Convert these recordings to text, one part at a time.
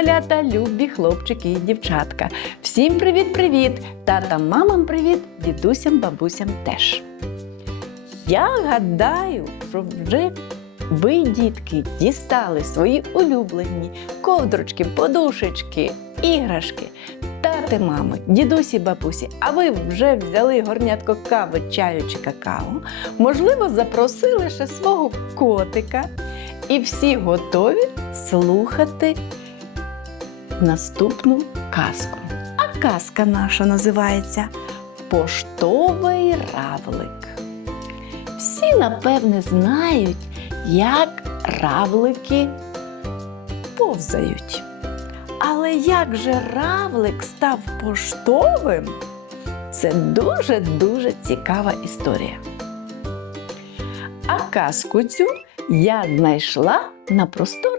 малята, любі хлопчики і дівчатка. Всім привіт-привіт! Татам, мамам привіт, дідусям, бабусям теж. Я гадаю, що вже ви, дітки, дістали свої улюблені ковдрочки, подушечки, іграшки. Тати, мами, дідусі, бабусі, а ви вже взяли горнятко кави, чаю чи какао, можливо, запросили ще свого котика, і всі готові слухати наступну казку. А казка наша називається Поштовий равлик. Всі, напевне, знають, як равлики повзають. Але як же равлик став поштовим? Це дуже-дуже цікава історія. А казку цю я знайшла на просторах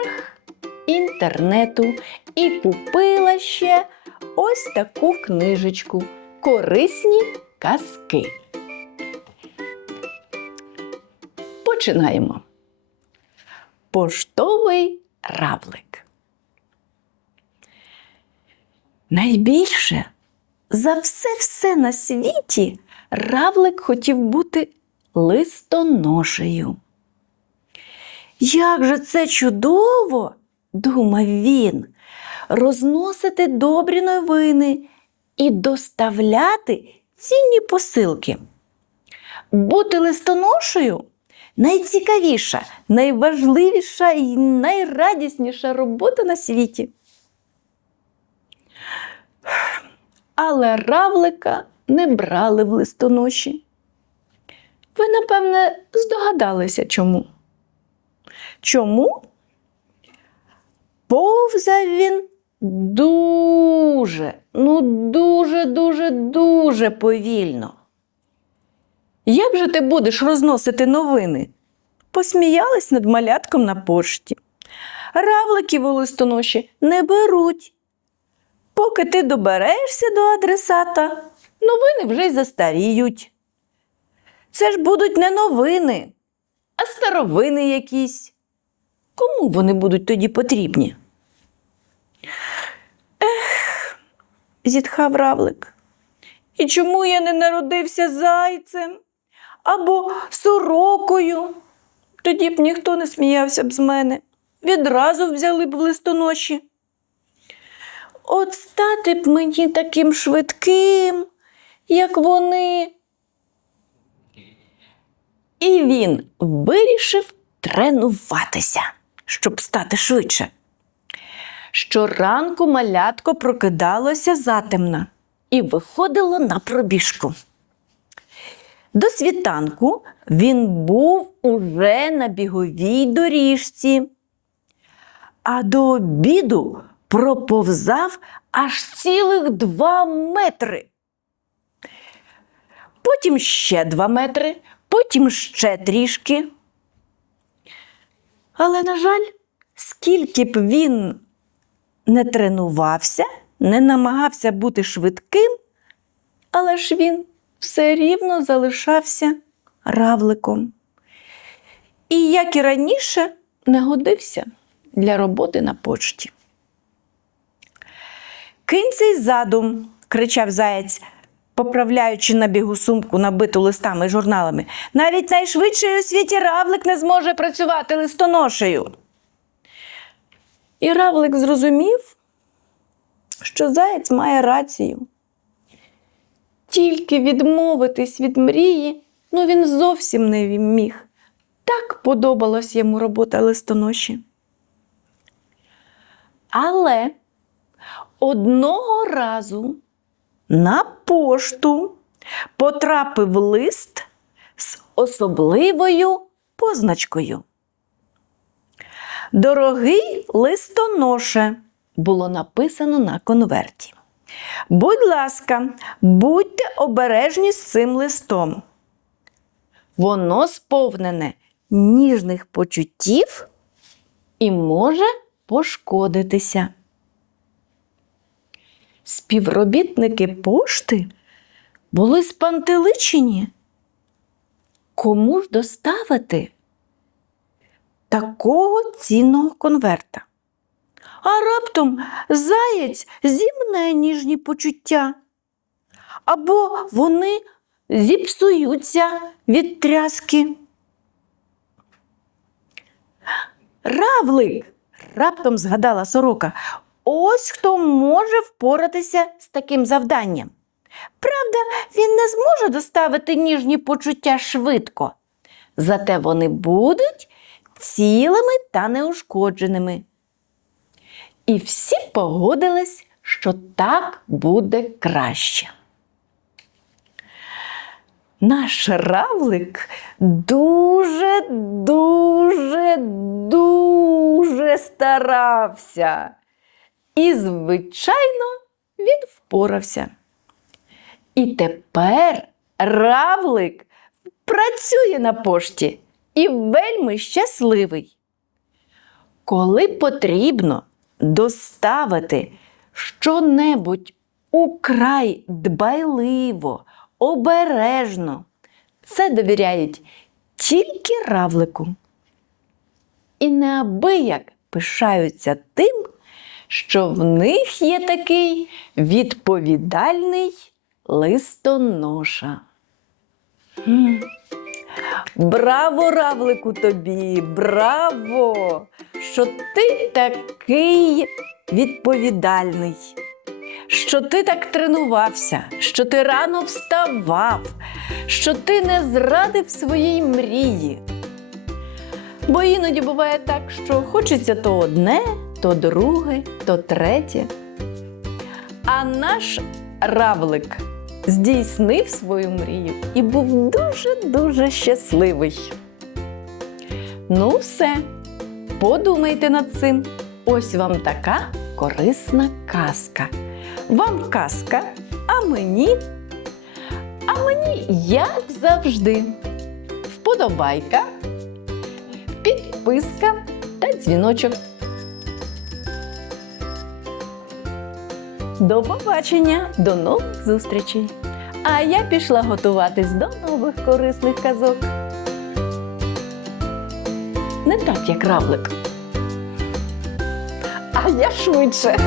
інтернету і купила ще ось таку книжечку Корисні казки. Починаємо. Поштовий равлик. Найбільше за все-все на світі равлик хотів бути листоношею. Як же це чудово, думав він, розносити добрі новини і доставляти цінні посилки. Бути листоношею найцікавіша, найважливіша і найрадісніша робота на світі. Але равлика не брали в листоноші. Ви, напевне, здогадалися чому. Чому? Повзав він дуже, ну дуже, дуже, повільно. Як же ти будеш розносити новини? Посміялись над малятком на пошті. Равликів у листоноші не беруть. Поки ти доберешся до адресата, новини вже й застаріють. Це ж будуть не новини, а старовини якісь. Кому вони будуть тоді потрібні? Зітхав равлик. І чому я не народився зайцем або сорокою? Тоді б ніхто не сміявся б з мене. Відразу взяли б в листоноші. От стати б мені таким швидким, як вони. І він вирішив тренуватися, щоб стати швидше. Щоранку малятко прокидалося затемна і виходило на пробіжку. До світанку він був уже на біговій доріжці, а до обіду проповзав аж цілих два метри. Потім ще два метри, потім ще трішки. Але, на жаль, скільки б він не тренувався, не намагався бути швидким, але ж він все рівно залишався равликом. І, як і раніше, не годився для роботи на почті. Кинь цей задум, кричав заєць, поправляючи на бігу сумку, набиту листами і журналами. Навіть найшвидший у світі равлик не зможе працювати листоношею. І равлик зрозумів, що заєць має рацію. Тільки відмовитись від мрії, ну він зовсім не міг. Так подобалась йому робота листоноші. Але одного разу на пошту потрапив лист з особливою позначкою. Дорогий листоноше було написано на конверті. Будь ласка, будьте обережні з цим листом. Воно сповнене ніжних почуттів і може пошкодитися. Співробітники пошти були спантеличені. Кому ж доставити такого цінного конверта? а раптом заєць зімне ніжні почуття. Або вони зіпсуються від тряски. Равлик, раптом згадала сорока, ось хто може впоратися з таким завданням. Правда, він не зможе доставити ніжні почуття швидко, зате вони будуть цілими та неушкодженими. І всі погодились, що так буде краще. Наш равлик дуже, дуже, дуже старався. І, звичайно, він впорався. І тепер равлик працює на пошті і вельми щасливий. Коли потрібно доставити щонебудь украй дбайливо, обережно, це довіряють тільки равлику. І неабияк пишаються тим, що в них є такий відповідальний листоноша. Браво, равлику тобі! Браво! Що ти такий відповідальний, що ти так тренувався, що ти рано вставав, що ти не зрадив своїй мрії. Бо іноді буває так, що хочеться то одне, то друге, то третє. А наш равлик здійснив свою мрію і був дуже-дуже щасливий. Ну, все, подумайте над цим. Ось вам така корисна казка. Вам казка, а мені, а мені, як завжди, вподобайка, підписка та дзвіночок. До побачення, до нових зустрічей. А я пішла готуватись до нових корисних казок. Не так, як равлик. А я швидше.